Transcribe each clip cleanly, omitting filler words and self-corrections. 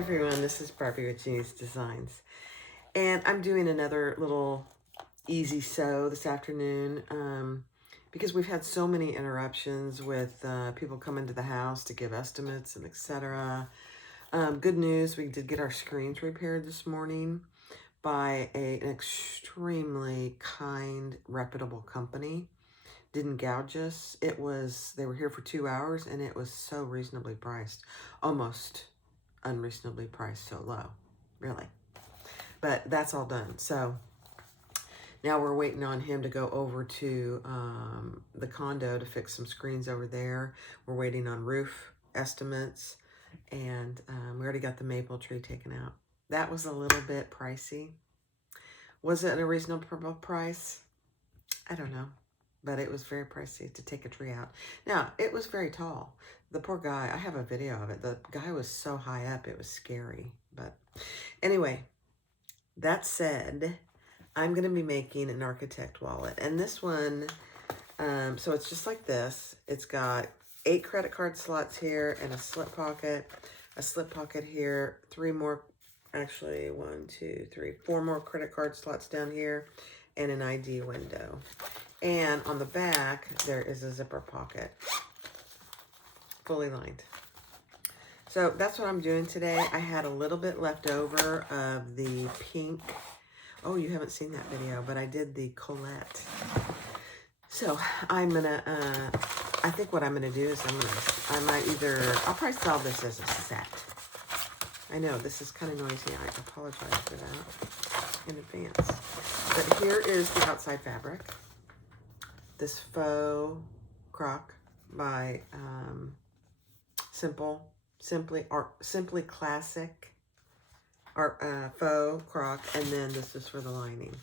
everyone, this is Barbie with Jeannie's Designs, and I'm doing another little easy sew this afternoon because we've had so many interruptions with people coming to the house to give estimates and etc. Good news, we did get our screens repaired this morning by an extremely kind, reputable company. Didn't gouge us. They were here for 2 hours and it was so reasonably priced, almost unreasonably priced, so low, really. But that's all done. So now we're waiting on him to go over to the condo to fix some screens over there. We're waiting on roof estimates, and we already got the maple tree taken out. That was a little bit pricey. Was it a reasonable price? I don't know, but it was very pricey to take a tree out. Now, it was very tall. The poor guy, I have a video of it. The guy was so high up, it was scary. But anyway, that said, I'm going to be making an architect wallet. And this one, so it's just like this. It's got 8 credit card slots here and a slip pocket here, 3 more, actually 1, 2, 3, 4 more credit card slots down here, and an ID window. And on the back, there is a zipper pocket, fully lined. So that's what I'm doing today. I had a little bit left over of the pink. Oh, you haven't seen that video, but I did the Colette. So I'm gonna, I think what I'm gonna do is I'll probably sell this as a set. I know this is kind of noisy. I apologize for that in advance. But here is the outside fabric. This faux croc by Simply Classic faux croc, and then this is for the lining.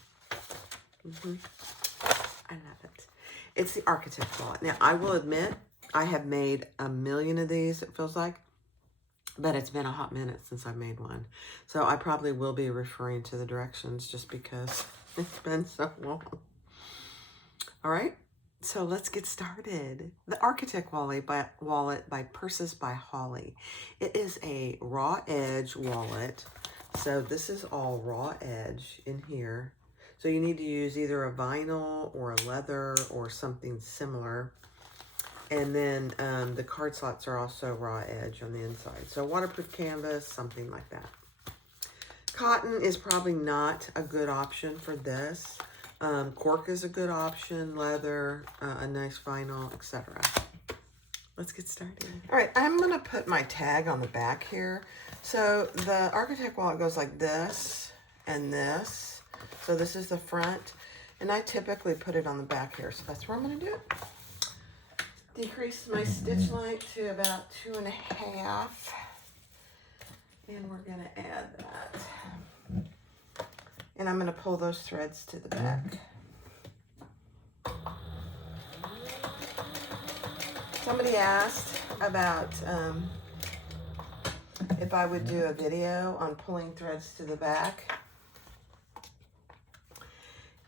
I love it. It's the architect wallet. Now, I will admit, I have made a million of these, it feels like, but it's been a hot minute since I made one. So I probably will be referring to the directions just because it's been so long. All right. So let's get started. The Architect Wallet by Purses by Holly. It is a raw edge wallet. So this is all raw edge in here. So you need to use either a vinyl or a leather or something similar. And then the card slots are also raw edge on the inside. So waterproof canvas, something like that. Cotton is probably not a good option for this. Cork is a good option, leather, a nice vinyl, etc. Let's get started. All right, I'm gonna put my tag on the back here. So the architect wallet goes like this and this. So this is the front, and I typically put it on the back here. So that's where I'm gonna do it. Decrease my stitch length to about 2.5. And we're gonna add that. And I'm going to pull those threads to the back. Somebody asked about if I would do a video on pulling threads to the back.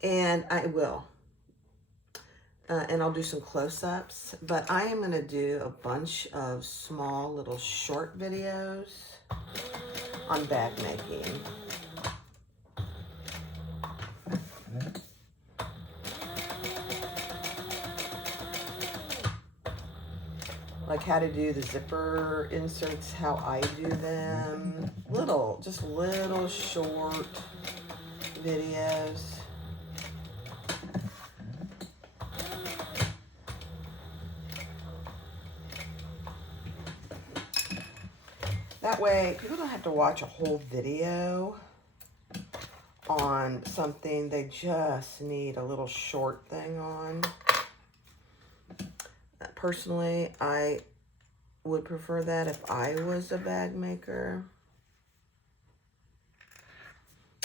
And I will. And I'll do some close-ups. But I am going to do a bunch of small little short videos on bag making. Like how to do the zipper inserts, how I do them. Just little short videos. That way, people don't have to watch a whole video on something. They just need a little short thing on. Personally, I would prefer that if I was a bag maker.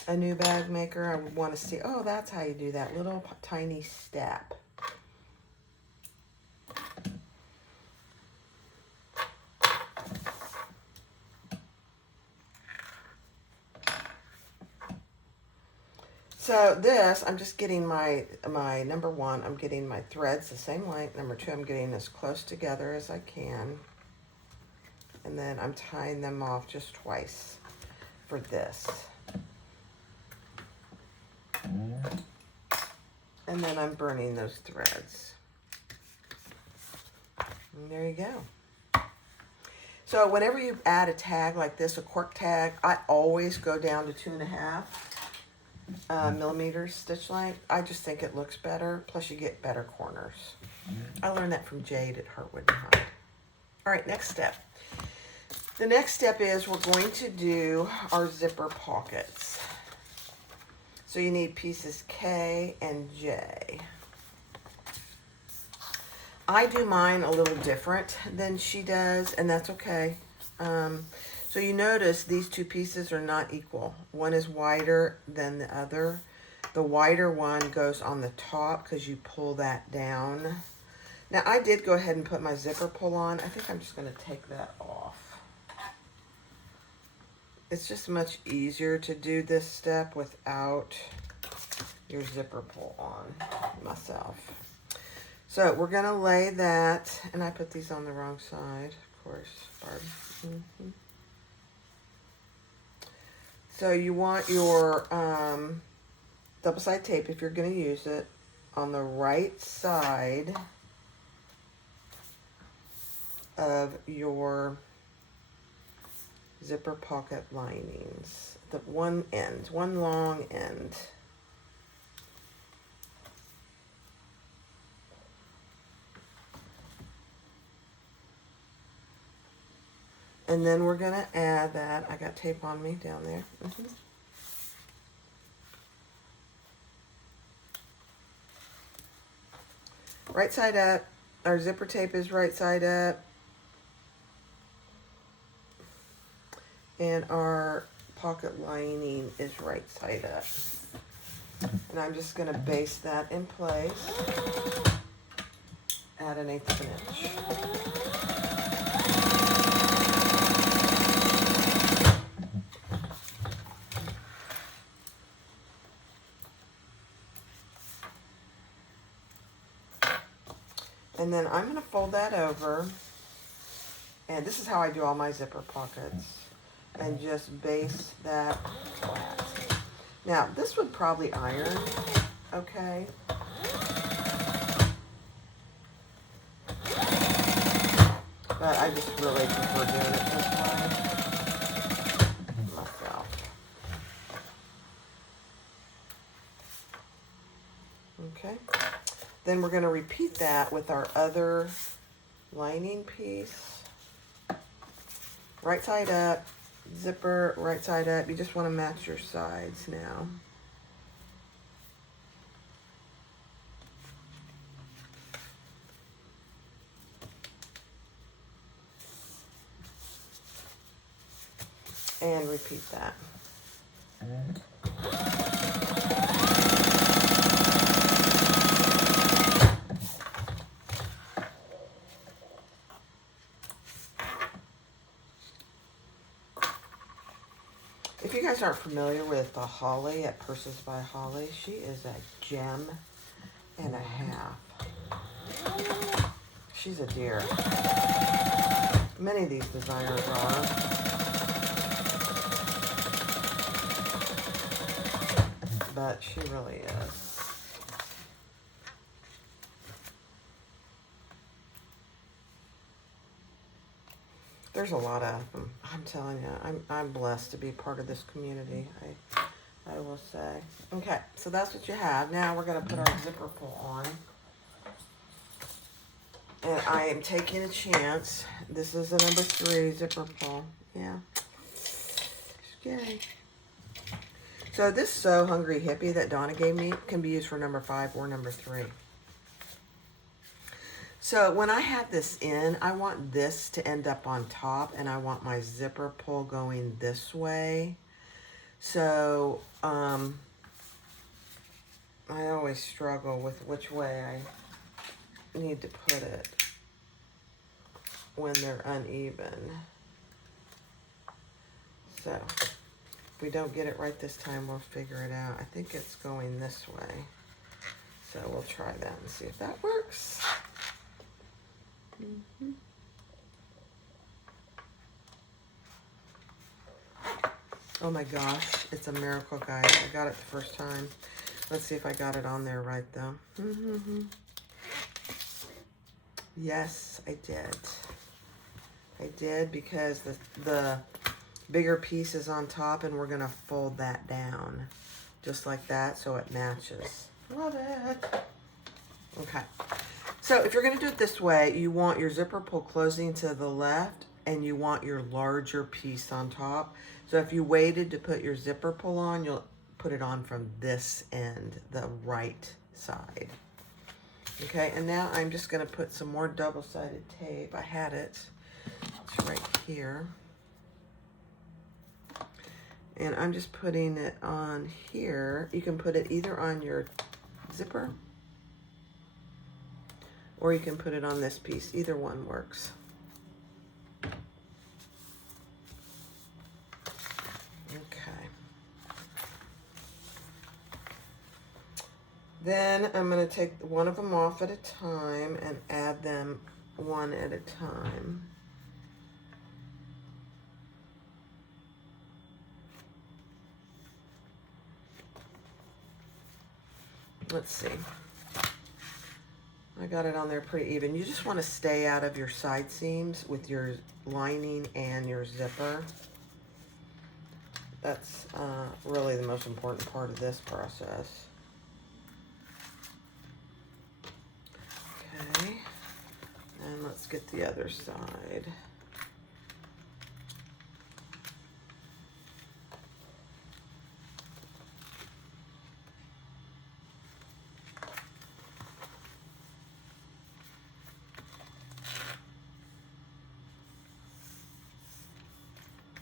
A new bag maker, I would want to see, oh, that's how you do that little tiny step. So this, I'm just getting my number 1, I'm getting my threads the same length. Number 2, I'm getting as close together as I can. And then I'm tying them off just twice for this. And then I'm burning those threads. And there you go. So whenever you add a tag like this, a cork tag, I always go down to 2.5 millimeters stitch length. I just think it looks better. Plus you get better corners. I learned that from Jade at Heartwood and Hyde. All right, next step. The next step is we're going to do our zipper pockets. So you need pieces K and J. I do mine a little different than she does, and that's okay. So you notice these two pieces are not equal. One is wider than the other. The wider one goes on the top because you pull that down. Now I did go ahead and put my zipper pull on. I think I'm just going to take that off. It's just much easier to do this step without your zipper pull on myself. So we're going to lay that, and I put these on the wrong side, of course, Barb. So you want your double-side tape, if you're going to use it, on the right side of your zipper pocket linings. The one end, one long end. And then we're going to add that. I got tape on me down there. Right side up. Our zipper tape is right side up. And our pocket lining is right side up. And I'm just going to base that in place. Add 1/8 of an inch. And then I'm going to fold that over, and this is how I do all my zipper pockets, and just base that flat. Now, this would probably iron, okay? But I just really prefer doing it this way myself. Okay. Then we're going to repeat that with our other lining piece. Right side up, zipper, right side up. You just want to match your sides now. And repeat that. If you guys aren't familiar with Holly at Purses by Holly, she is a gem and a half. She's a dear. Many of these designers are. But she really is. There's a lot of them. I'm telling you, I'm blessed to be part of this community. I will say. Okay, so that's what you have. Now we're going to put our zipper pull on. And I am taking a chance. This is a number 3 zipper pull. Yeah. Scary. So this So Hungry Hippie that Donna gave me can be used for number 5 or number 3. So when I have this in, I want this to end up on top, and I want my zipper pull going this way. So I always struggle with which way I need to put it when they're uneven. So if we don't get it right this time, we'll figure it out. I think it's going this way. So we'll try that and see if that works. Oh my gosh, it's a miracle, guys. I got it the first time. Let's see if I got it on there right, though. Yes, I did. I did, because the bigger piece is on top, and we're going to fold that down just like that so it matches. Love it. Okay. So if you're going to do it this way, you want your zipper pull closing to the left, and you want your larger piece on top. So if you waited to put your zipper pull on, you'll put it on from this end, the right side. Okay, and now I'm just going to put some more double-sided tape. I had it. It's right here. And I'm just putting it on here. You can put it either on your zipper, or you can put it on this piece. Either one works. Okay. Then I'm going to take one of them off at a time and add them one at a time. Let's see. I got it on there pretty even. You just want to stay out of your side seams with your lining and your zipper. That's really the most important part of this process. Okay, and let's get the other side.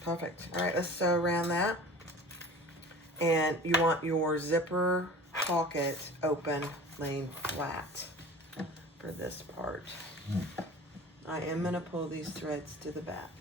Perfect. All right, let's sew around that. And you want your zipper pocket open, laying flat for this part. I am going to pull these threads to the back.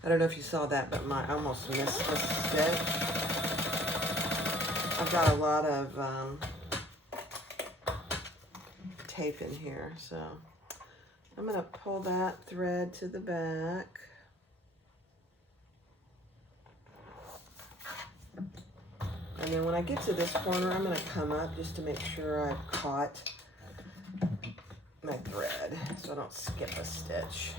I don't know if you saw that, but I almost missed this stitch. I've got a lot of tape in here, so I'm going to pull that thread to the back. And then when I get to this corner, I'm going to come up just to make sure I've caught my thread so I don't skip a stitch.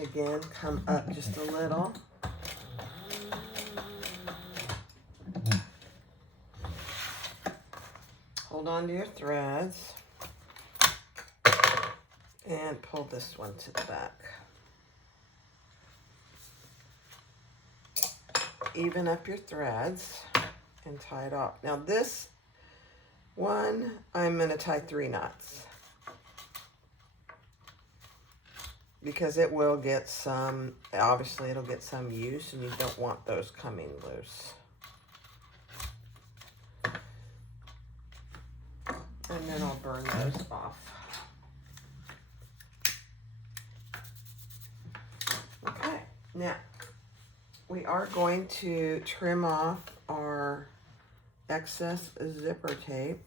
Again, come up just a little. Hold on to your threads and pull this one to the back. Even up your threads and tie it off. Now this one, I'm going to tie 3 knots. Because it will get some, obviously it'll get some use, and you don't want those coming loose. And then I'll burn those off. Okay, now we are going to trim off our excess zipper tape.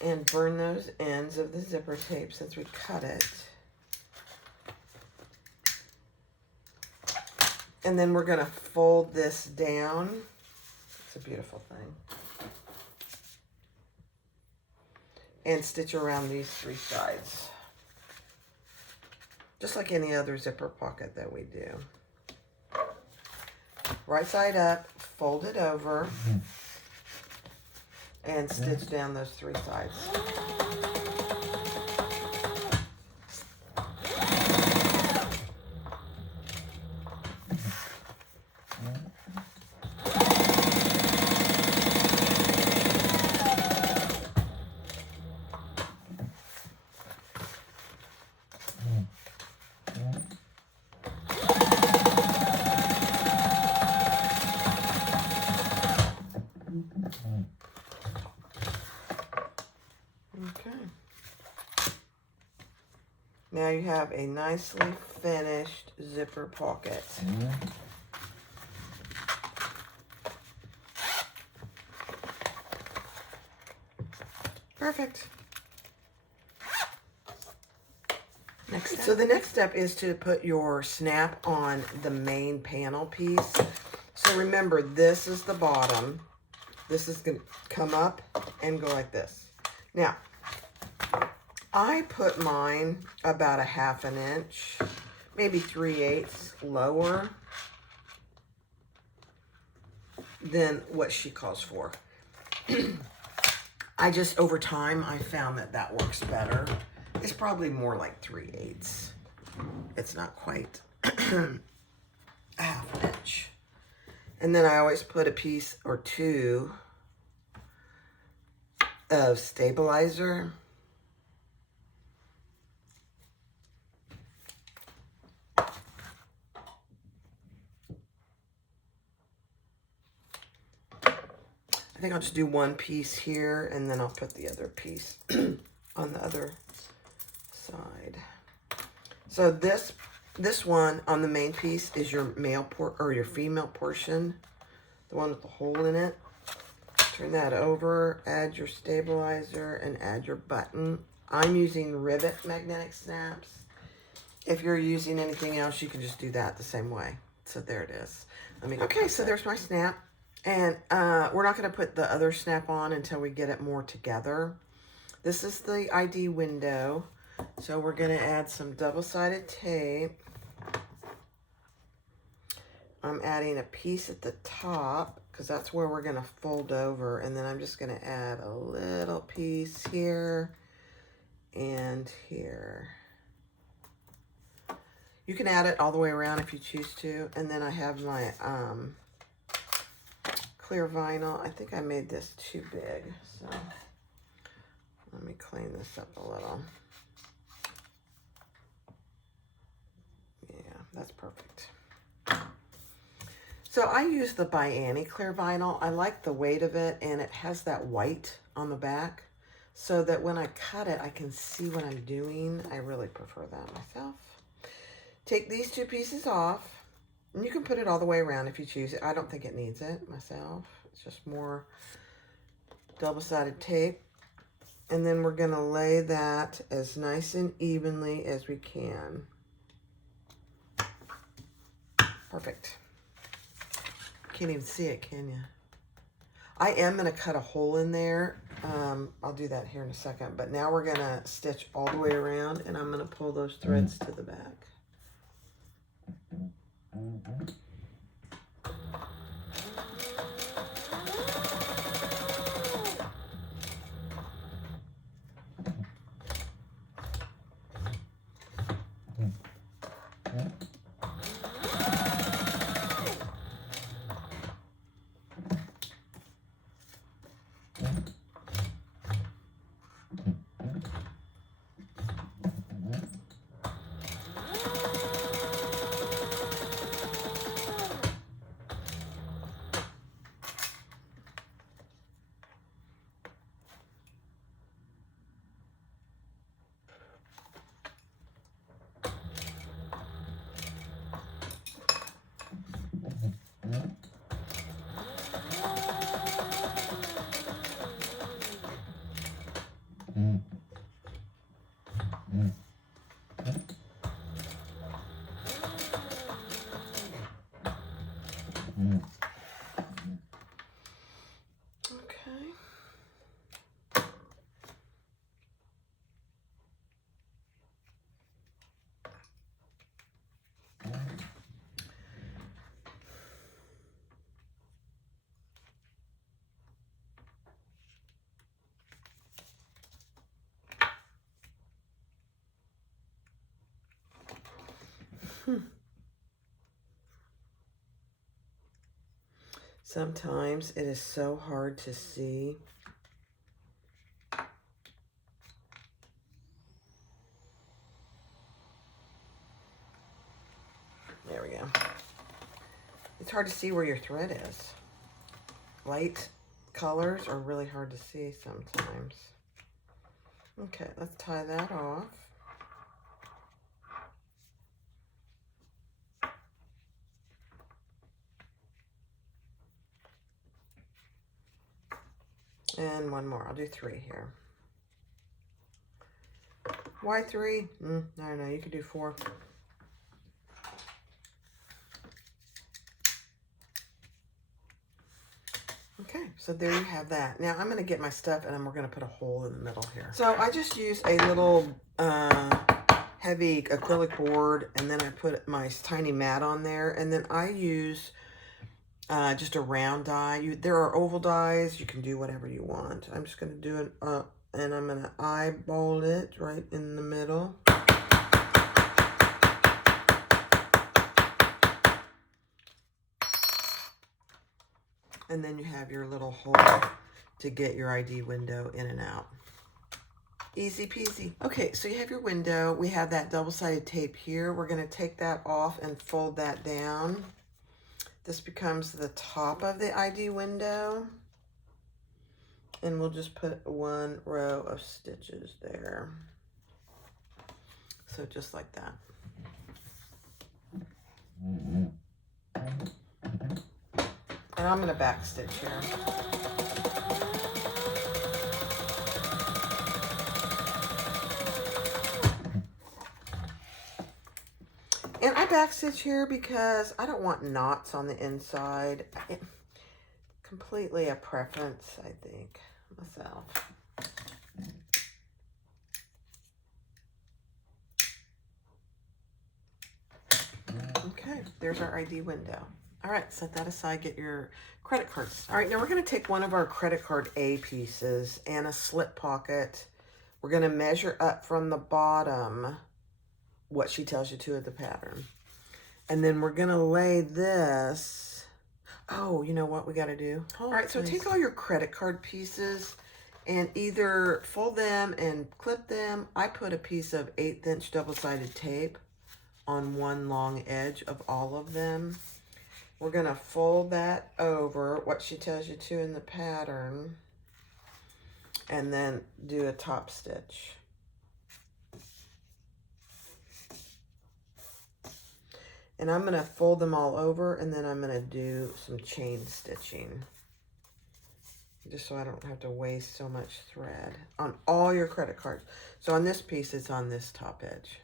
And burn those ends of the zipper tape since we cut it. And then we're going to fold this down. It's a beautiful thing. And stitch around these 3 sides. Just like any other zipper pocket that we do. Right side up, fold it over. And stitch down those 3 sides. Now you have a nicely finished zipper pocket. Perfect. Next step. So the next step is to put your snap on the main panel piece. So remember, this is the bottom. This is going to come up and go like this. Now, I put mine about a 1/2 inch, maybe 3/8 lower than what she calls for. I just, over time, I found that that works better. It's probably more like 3/8. It's not quite a 1/2 inch. And then I always put a piece or two of stabilizer. I think I'll just do one piece here, and then I'll put the other piece on the other side. So this one on the main piece is your male or your female portion, the one with the hole in it. Turn that over, add your stabilizer, and add your button. I'm using rivet magnetic snaps. If you're using anything else, you can just do that the same way. So there it is. Okay, so there's my snap. And we're not going to put the other snap on until we get it more together. This is the ID window. So we're going to add some double-sided tape. I'm adding a piece at the top because that's where we're going to fold over. And then I'm just going to add a little piece here and here. You can add it all the way around if you choose to. And then I have my clear vinyl. I think I made this too big, so let me clean this up a little. Yeah, that's perfect. So I use the by Annie clear vinyl. I like the weight of it, and it has that white on the back so that when I cut it, I can see what I'm doing. I really prefer that myself. Take these two pieces off. And you can put it all the way around if you choose it. I don't think it needs it myself. It's just more double-sided tape. And then we're going to lay that as nice and evenly as we can. Perfect. Can't even see it, can you? I am going to cut a hole in there. I'll do that here in a second. But now we're going to stitch all the way around, and I'm going to pull those threads to the back. Sometimes it is so hard to see. There we go. It's hard to see where your thread is. Light colors are really hard to see sometimes. Okay, let's tie that off. And one more. I'll do 3 here. Why 3? I don't know. You could do 4. Okay, so there you have that. Now I'm going to get my stuff and then we're going to put a hole in the middle here. So I just used a little heavy acrylic board, and then I put my tiny mat on there, and then I use just a round die. There are oval dies. You can do whatever you want. I'm just going to do it up, and I'm going to eyeball it right in the middle. And then you have your little hole to get your ID window in and out. Easy peasy. Okay, so you have your window. We have that double-sided tape here. We're going to take that off and fold that down. This becomes the top of the ID window. And we'll just put 1 row of stitches there. So just like that. And I'm going to back stitch here. And I back stitch here because I don't want knots on the inside. Completely a preference, I think, myself. Okay, there's our ID window. All right, set that aside, get your credit cards. All right, now we're going to take one of our credit card A pieces and a slip pocket. We're going to measure up from the bottom what she tells you to of the pattern. And then we're going to lay this. Oh, you know what we got to do? All right, so take all your credit card pieces and either fold them and clip them. I put a piece of 1/8 inch double-sided tape on one long edge of all of them. We're going to fold that over what she tells you to in the pattern and then do a top stitch. And I'm going to fold them all over, and then I'm going to do some chain stitching, just so I don't have to waste so much thread on all your credit cards. So on this piece, it's on this top edge.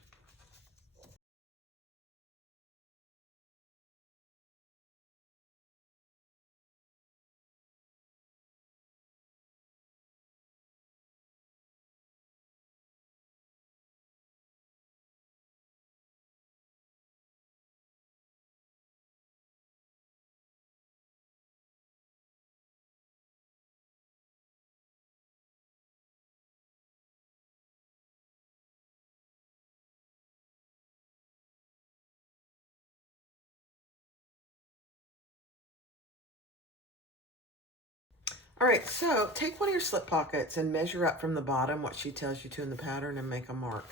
All right, so take one of your slip pockets and measure up from the bottom what she tells you to in the pattern and make a mark.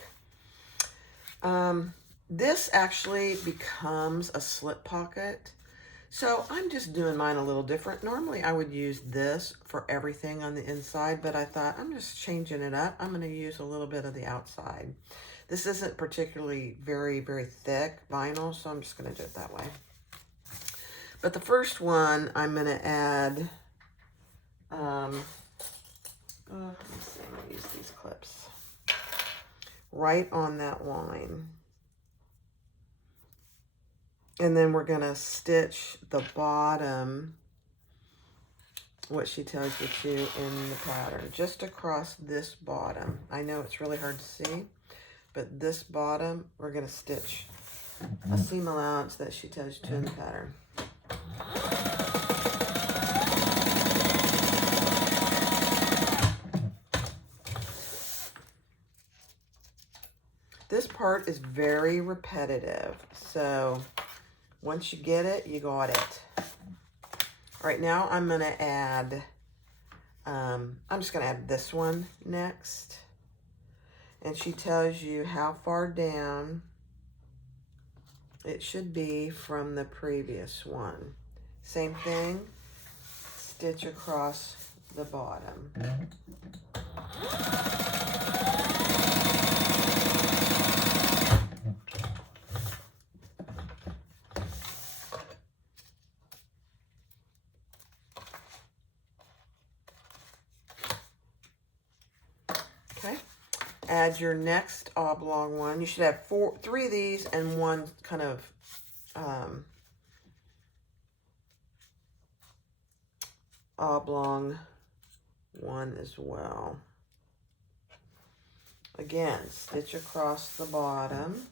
This actually becomes a slip pocket. So I'm just doing mine a little different. Normally I would use this for everything on the inside, but I thought I'm just changing it up. I'm going to use a little bit of the outside. This isn't particularly very, very thick vinyl, so I'm just going to do it that way. But the first one, I'm going to add, let me see, I'm going to use these clips right on that line. And then we're going to stitch the bottom, what she tells you to in the pattern, just across this bottom. I know it's really hard to see, but this bottom, we're going to stitch a seam allowance that she tells you to in the pattern. This part is very repetitive, so once you get it, you got it. All right, now I'm going to add, I'm just going to add this one next. And she tells you how far down it should be from the previous one. Same thing, stitch across the bottom. add your next oblong one. You should have three of these and one kind of oblong one as well. Again, stitch across the bottom.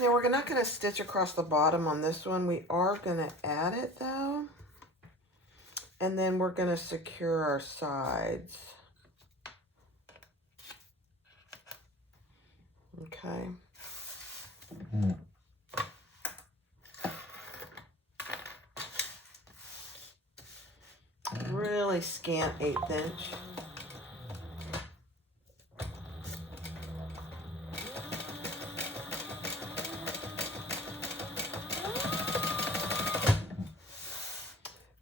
Now we're not going to stitch across the bottom on this one. We are going to add it though. And then we're going to secure our sides. Okay. Really scant 1/8 inch.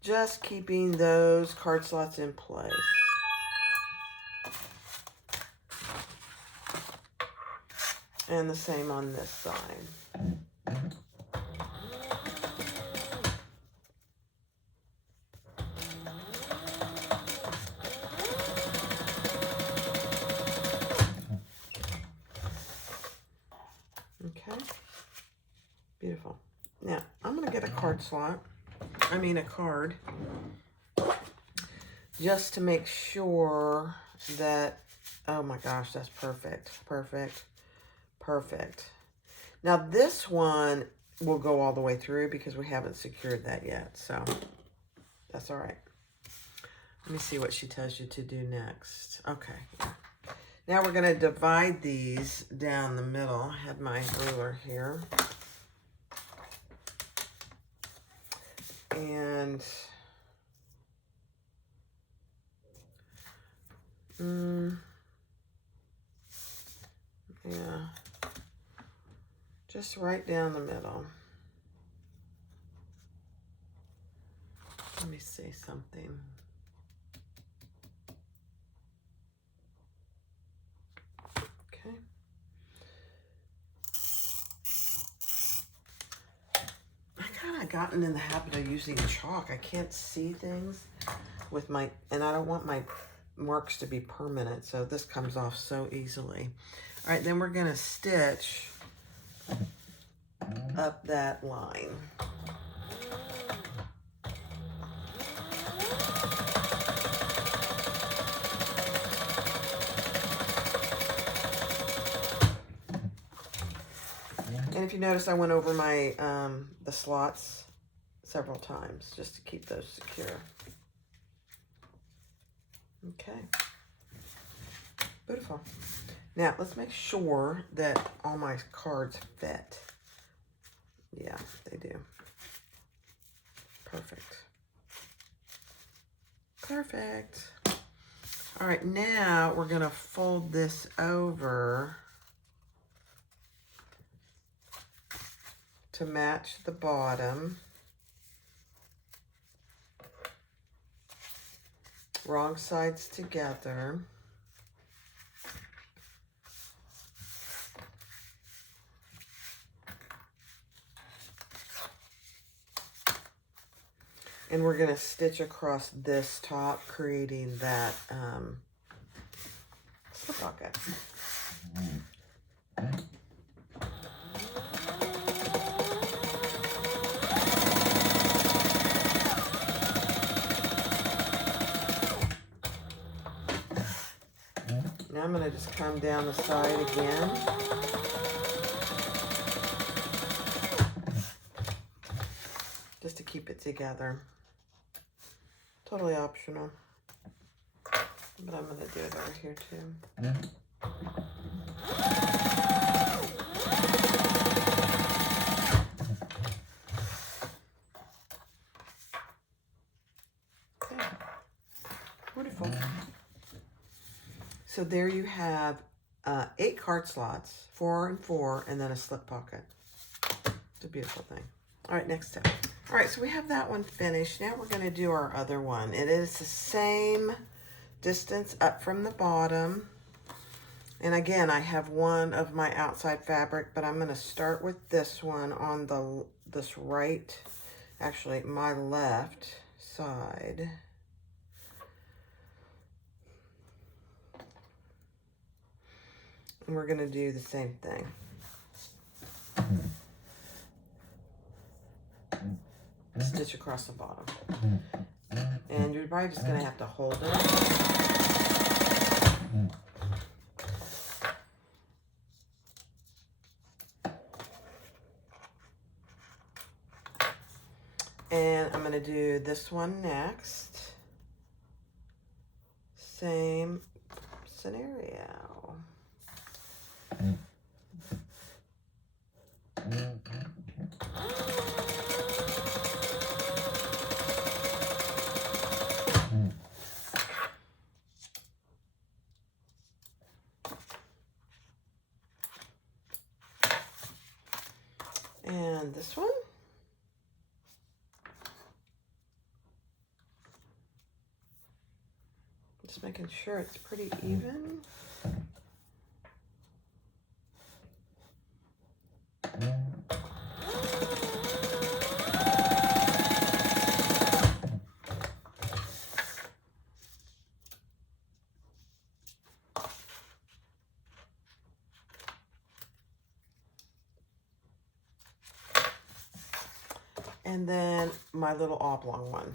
Just keeping those card slots in place. And the same on this side. Okay, beautiful. Now, I'm going to get a card slot. A card, just to make sure that, oh my gosh, that's perfect, perfect, perfect. Now this one will go all the way through because we haven't secured that yet, so that's all right. Let me see what she tells you to do next. Okay, now we're going to divide these down the middle. I had my ruler here. And yeah, just right down the middle. Let me say something. Okay. I've gotten in the habit of using chalk. I can't see things with my, and I don't want my marks to be permanent, so this comes off so easily. All right, then we're going to stitch up that line. And if you notice, I went over my the slots several times just to keep those secure. Okay, beautiful. Now let's make sure that all my cards fit. Yeah, they do. Perfect. Perfect. All right, now we're gonna fold this over to match the bottom. Wrong sides together. And we're going to stitch across this top, creating that slip pocket. Now I'm going to just come down the side again. Just to keep it together. Totally optional. But I'm going to do it over here too. Okay. Beautiful. So there you have 8 card slots, 4 and 4, and then a slip pocket. It's a beautiful thing. All right, next step. All right, so we have that one finished. Now we're going to do our other one. It is the same distance up from the bottom. And again, I have one of my outside fabric, but I'm going to start with this one on this right, actually my left side. And we're going to do the same thing. Stitch across the bottom. And you're probably just going to have to hold it. And I'm going to do this one next. Same scenario. And this one. Just making sure it's pretty even. And then my little oblong one.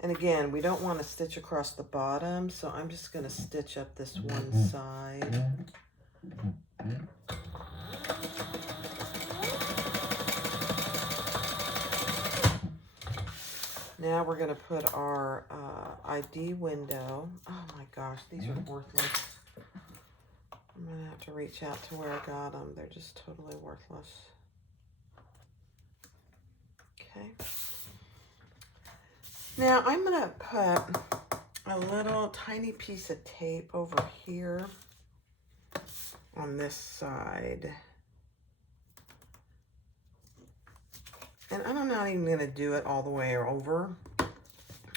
And again, we don't want to stitch across the bottom, so I'm just going to stitch up this one side. Now we're going to put our ID window. Oh my gosh, these are worthless. I'm going to have to reach out to where I got them. They're just totally worthless. Okay. Now I'm going to put a little tiny piece of tape over here on this side. And I'm not even going to do it all the way over.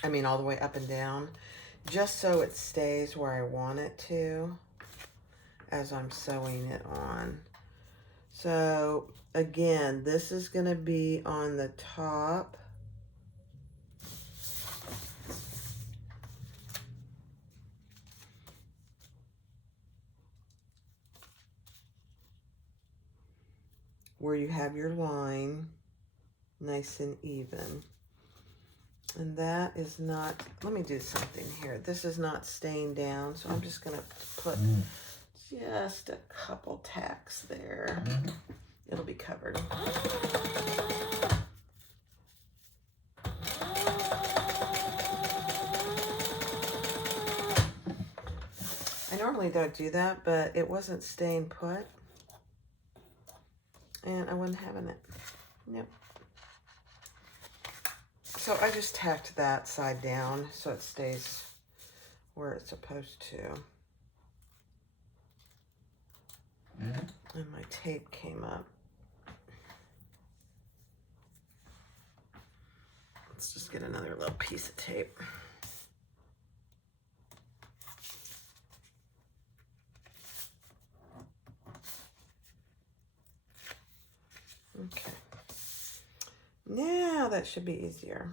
I mean all the way up and down. Just so it stays where I want it to as I'm sewing it on. So again, this is going to be on the top. Where you have your line nice and even. And that is not, let me do something here. This is not staying down, so I'm just going to put just a couple tacks there. It'll be covered. I normally don't do that, but it wasn't staying put. And I wasn't having it. Nope. So I just tacked that side down so it stays where it's supposed to. And my tape came up. Let's just get another little piece of tape. Okay. Now that should be easier.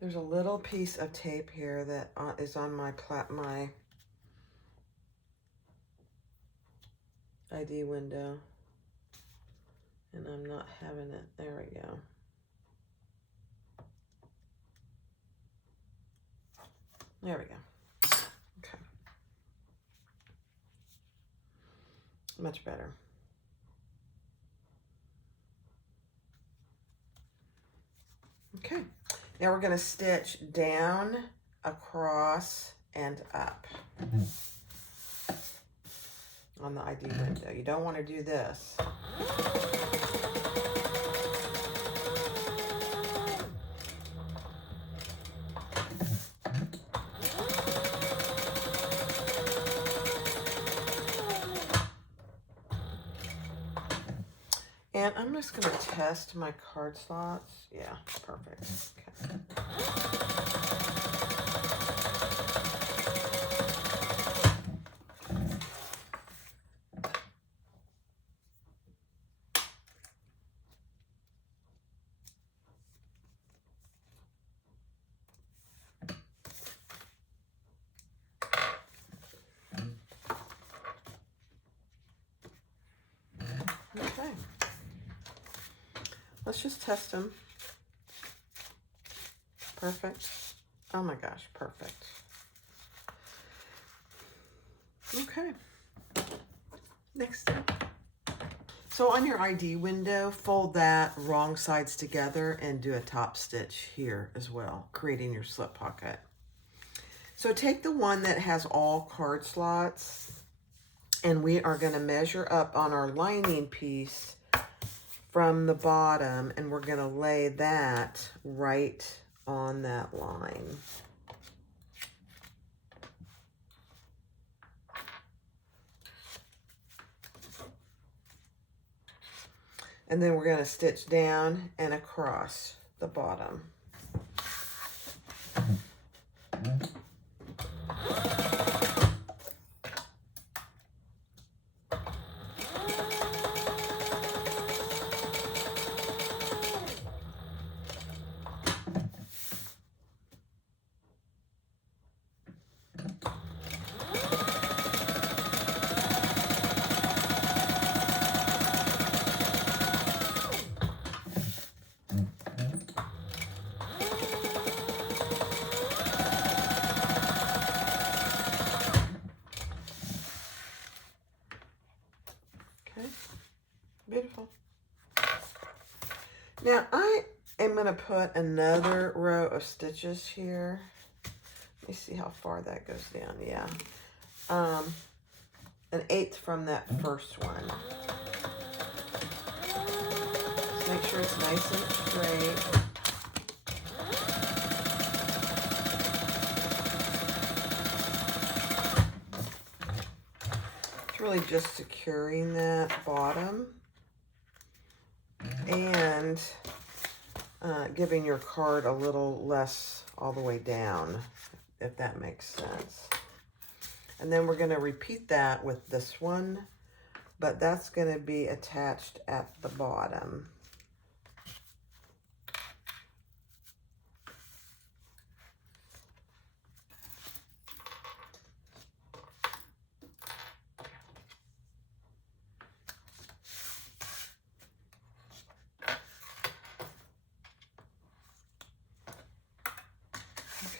There's a little piece of tape here that is on my ID window, and I'm not having it. There we go. There we go. Okay. Much better. Okay. Now we're going to stitch down, across, and up on the ID window. You don't want to do this. And I'm just going to test my card slots. Yeah, perfect. Okay. Let's just test them. Perfect. Oh my gosh, perfect. Okay. Next step. So on your ID window, fold that wrong sides together and do a top stitch here as well, creating your slip pocket. So take the one that has all card slots, and we are going to measure up on our lining piece from the bottom, and we're going to lay that right on that line. And then we're going to stitch down and across the bottom. Beautiful. Now I am going to put another row of stitches here. Let me see how far that goes down. Yeah. 1/8 from that first one. Just make sure it's nice and straight. It's really just securing that bottom and giving your card a little less all the way down, if that makes sense. And then we're going to repeat that with this one, but that's going to be attached at the bottom.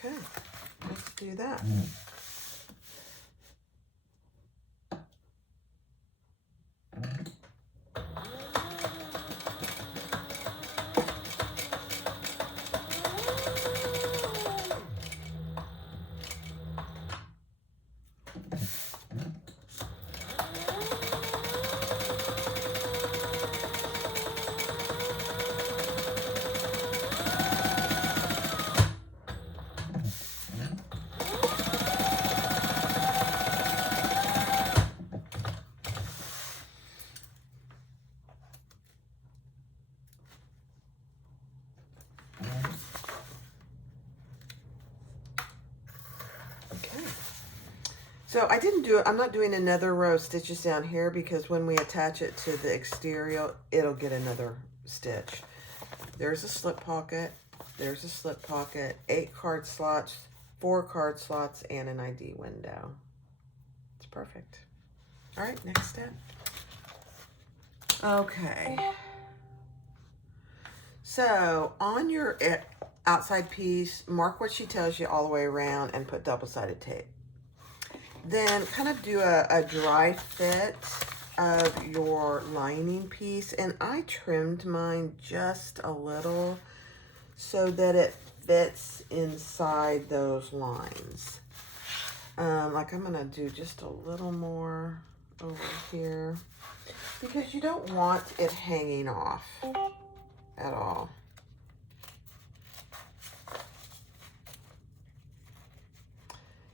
Okay, let's do that. So I didn't do it. I'm not doing another row of stitches down here because when we attach it to the exterior, it'll get another stitch. There's a slip pocket. There's a slip pocket. 8 card slots, 4 card slots, and an ID window. It's perfect. All right, next step. Okay. So on your outside piece, mark what she tells you all the way around and put double-sided tape. Then kind of do a dry fit of your lining piece. And I trimmed mine just a little so that it fits inside those lines. Like I'm going to do just a little more over here because you don't want it hanging off at all.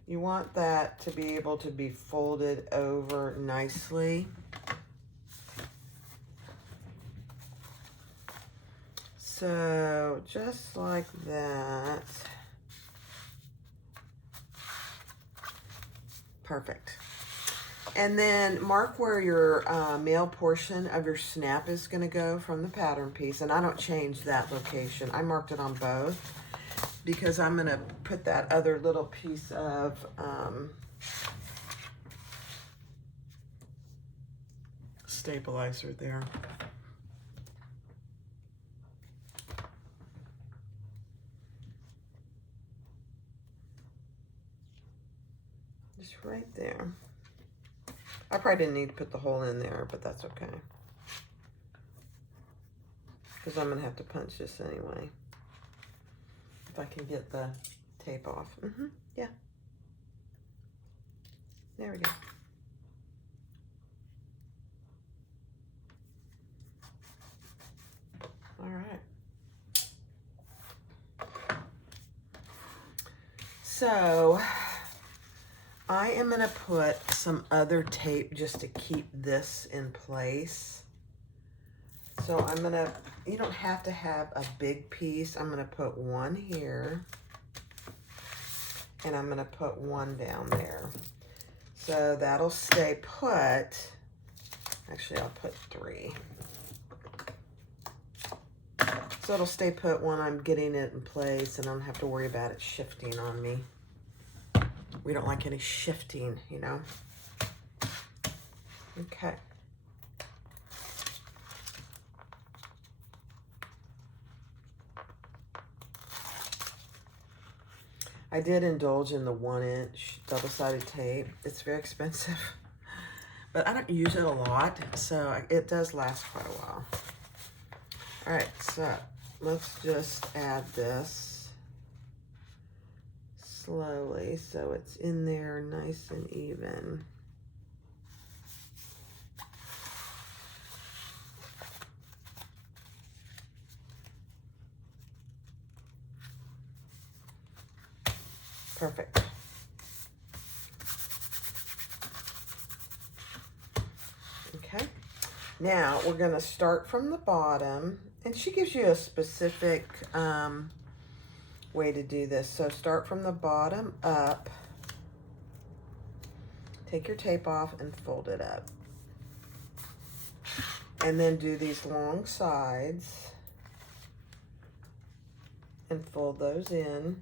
You want that to be able to be folded over nicely. So just like that. Perfect. And then mark where your male portion of your snap is going to go from the pattern piece. And I don't change that location. I marked it on both because I'm going to put that other little piece of stabilizer there. Just right there. I probably didn't need to put the hole in there, but that's okay. Because I'm going to have to punch this anyway. If I can get the tape off. Yeah. There we go. All right. So I am going to put some other tape just to keep this in place. So I'm going to, you don't have to have a big piece. I'm going to put one here. And I'm going to put one down there. So that'll stay put. Actually, I'll put 3. So it'll stay put when I'm getting it in place and I don't have to worry about it shifting on me. We don't like any shifting, you know. Okay. I did indulge in the 1-inch double-sided tape. It's very expensive, but I don't use it a lot, so it does last quite a while. All right, so let's just add this slowly so it's in there nice and even. Perfect. Okay, now we're going to start from the bottom, and she gives you a specific way to do this. So start from the bottom up, take your tape off and fold it up, and then do these long sides and fold those in.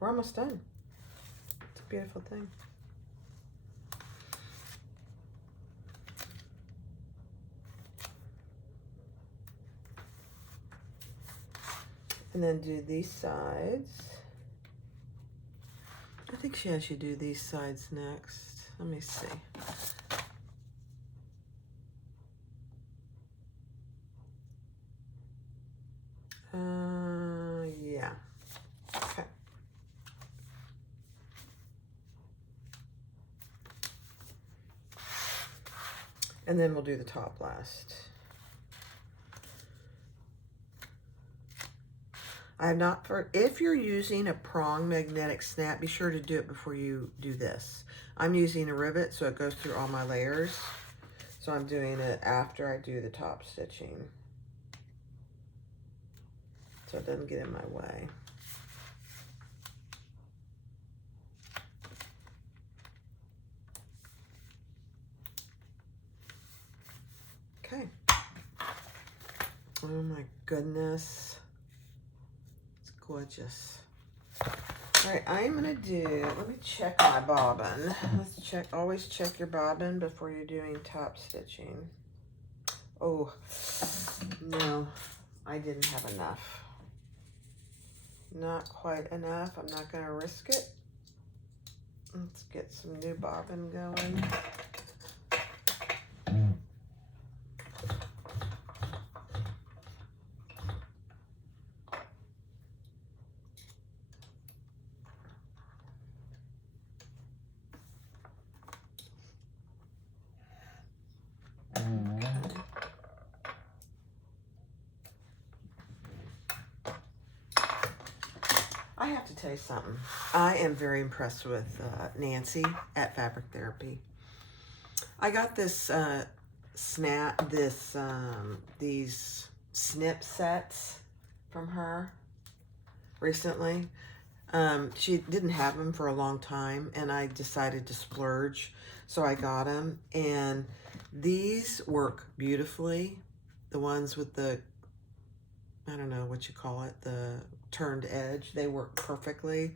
We're almost done. It's a beautiful thing. And then do these sides. I think she has you do these sides next. Let me see. Yeah. Okay. And then we'll do the top last. I have not, if you're using a prong magnetic snap, be sure to do it before you do this. I'm using a rivet, so it goes through all my layers. So I'm doing it after I do the top stitching, so it doesn't get in my way. Okay. Oh my goodness. It's gorgeous. All right, I'm gonna do, let me check my bobbin. Let's check, always check your bobbin before you're doing top stitching. Oh, no, I didn't have enough. Not quite enough. I'm not gonna risk it. Let's get some new bobbin going. I I have to tell you something. I am very impressed with Nancy at Fabric Therapy. I got this these snip sets from her recently. She didn't have them for a long time, and I decided to splurge, so I got them. And these work beautifully. The ones with the, I don't know what you call it, the turned edge, they work perfectly.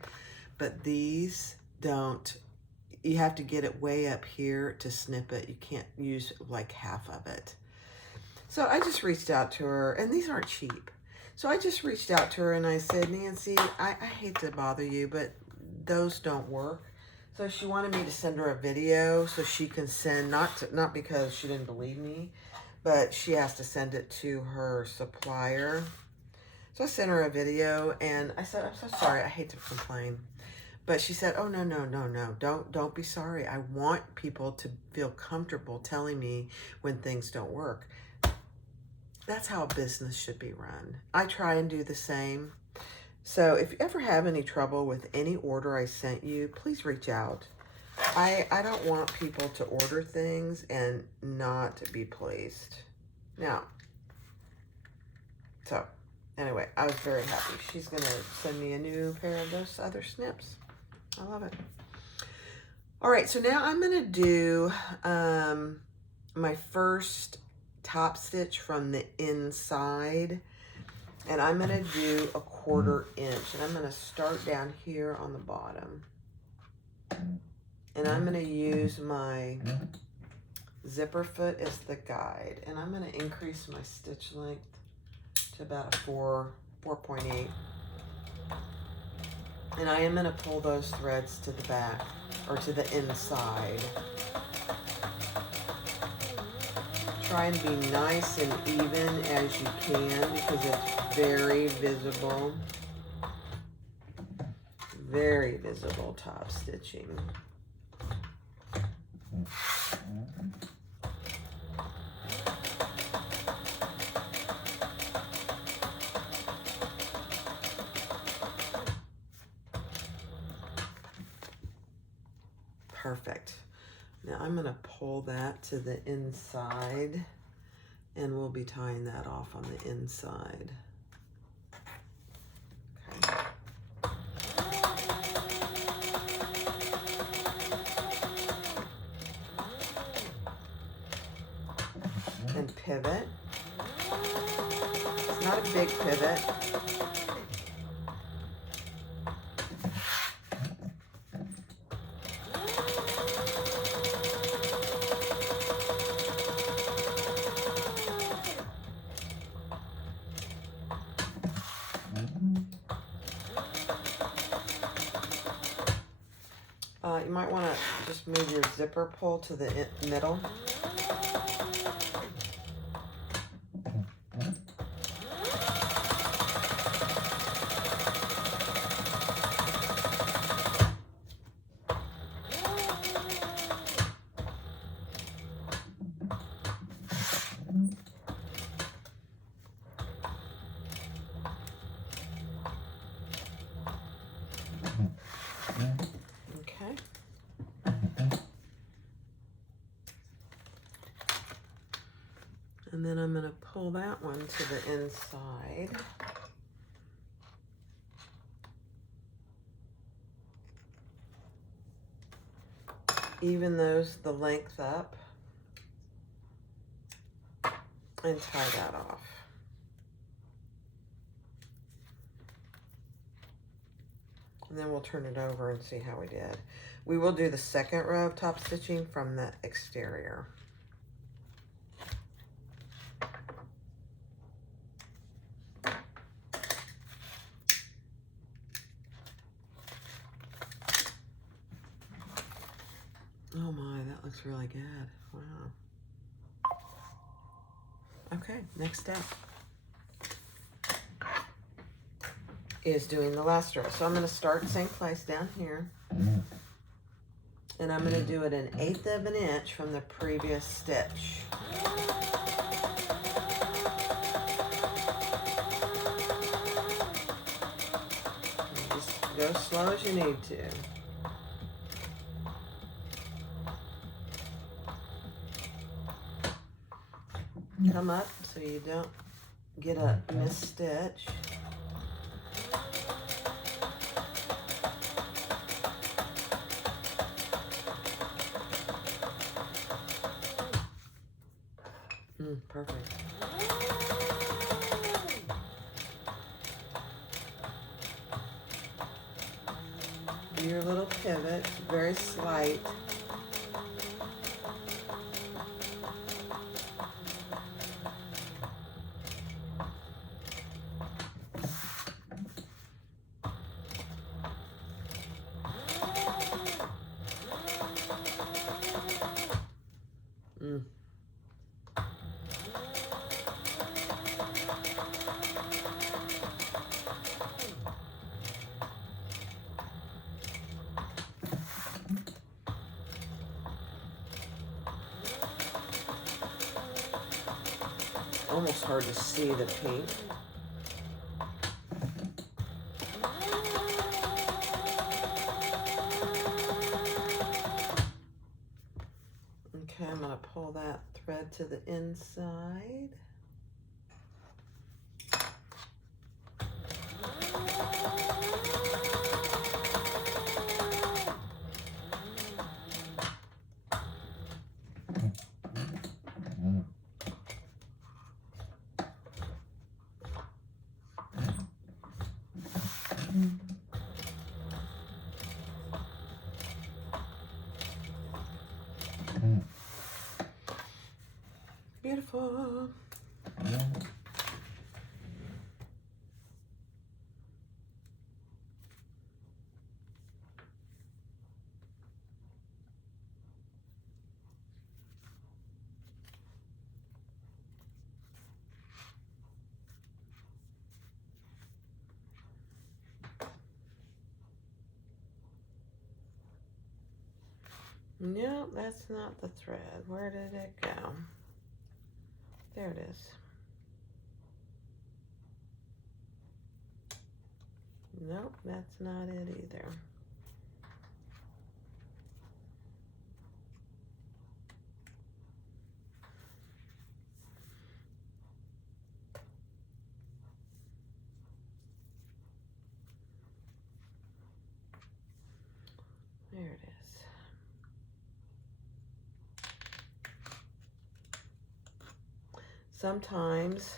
But these don't. You have to get it way up here to snip it. You can't use like half of it. So I just reached out to her, and these aren't cheap. So I just reached out to her and I said, Nancy, I hate to bother you, but those don't work. So she wanted me to send her a video so she can send, not because she didn't believe me, but she has to send it to her supplier. So I sent her a video and I said, I'm so sorry, I hate to complain. But she said, oh, no, don't be sorry. I want people to feel comfortable telling me when things don't work. That's how a business should be run. I try and do the same. So if you ever have any trouble with any order I sent you, please reach out. I don't want people to order things and not be pleased. Now, so anyway, I was very happy. She's going to send me a new pair of those other snips. I love it. All right, so now I'm going to do my first top stitch from the inside, and I'm going to do a 1/4 inch, and I'm going to start down here on the bottom, and I'm going to use my zipper foot as the guide, and I'm going to increase my stitch length to about a 4.8, and I am going to pull those threads to the back or to the inside. Try and be nice and even as you can because it's very visible top stitching. Perfect. Now I'm going to pull that to the inside, and we'll be tying that off on the inside. Okay. And pivot. It's not a big pivot. You might want to just move your zipper pull to the middle. Okay. And then I'm going to pull that one to the inside. Even the length up and tie that off. And then we'll turn it over and see how we did. We will do the second row of top stitching from the exterior. Oh my, that looks really good. Wow. Okay, next step is doing the last row. So I'm going to start same place down here. And I'm going to do it 1/8 of an inch from the previous stitch. Just Go as slow as you need to. Come up so you don't get a missed stitch. Perfect. Do your little pivot, very slight. Almost hard to see the pink. Okay, I'm going to pull that thread to the inside. Beautiful. No, that's not the thread. Where did it go? There it is. Nope, that's not it either. There it is. Sometimes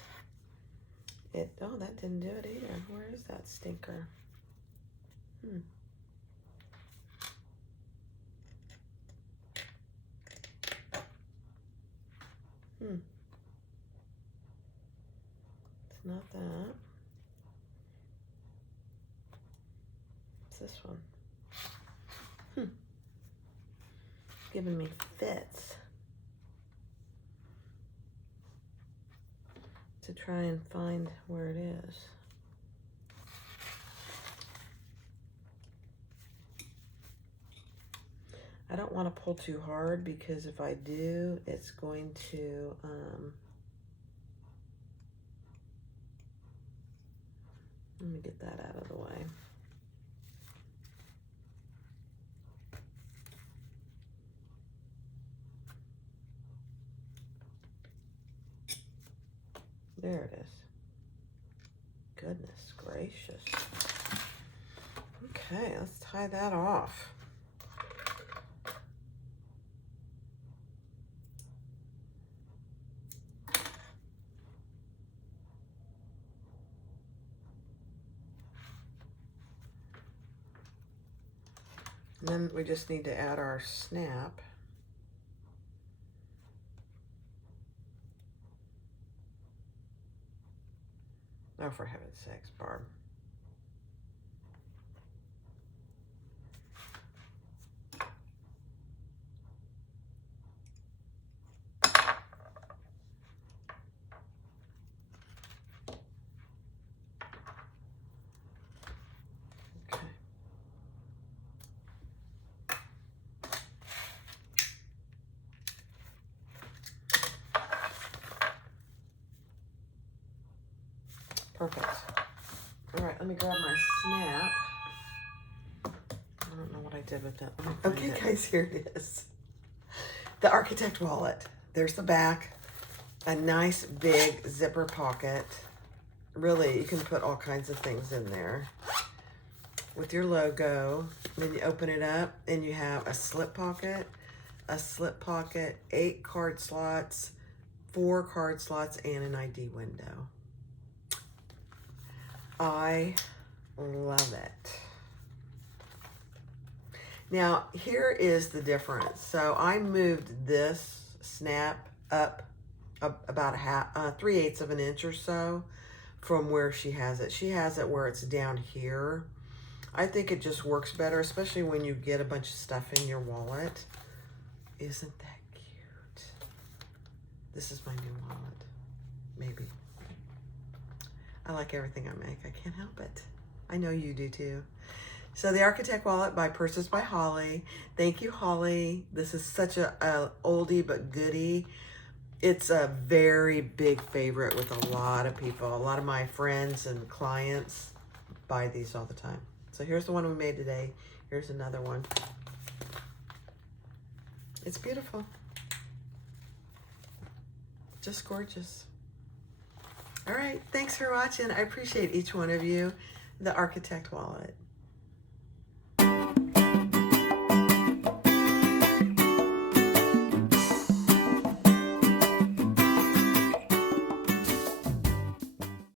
oh, that didn't do it either. Where is that stinker? It's not that. It's this one. It's giving me fits to try and find where it is. I don't want to pull too hard because if I do, it's going to let me get that out of the way. There it is. Goodness gracious. Okay, let's tie that off. And then we just need to add our snap. Oh, for heaven's sakes, Barb. Okay. Perfect. All right, let me grab my snap. did with that. Okay, guys, here it is. The Architect wallet. There's the back. A nice big zipper pocket. Really, you can put all kinds of things in there with your logo. Then you open it up and you have a slip pocket, 8 card slots, 4 card slots, and an ID window. I love it. Now, here is the difference. So I moved this snap up about 3/8 of an inch or so from where she has it. She has it where it's down here. I think it just works better, especially when you get a bunch of stuff in your wallet. Isn't that cute? This is my new wallet, maybe. I like everything I make. I can't help it. I know you do too. So the Architect wallet by Purses by Holly. Thank you, Holly. This is such a oldie but goodie. It's a very big favorite with a lot of people. A lot of my friends and clients buy these all the time. So here's the one we made today. Here's another one. It's beautiful. Just gorgeous. All right, thanks for watching. I appreciate each one of you. The Architect wallet.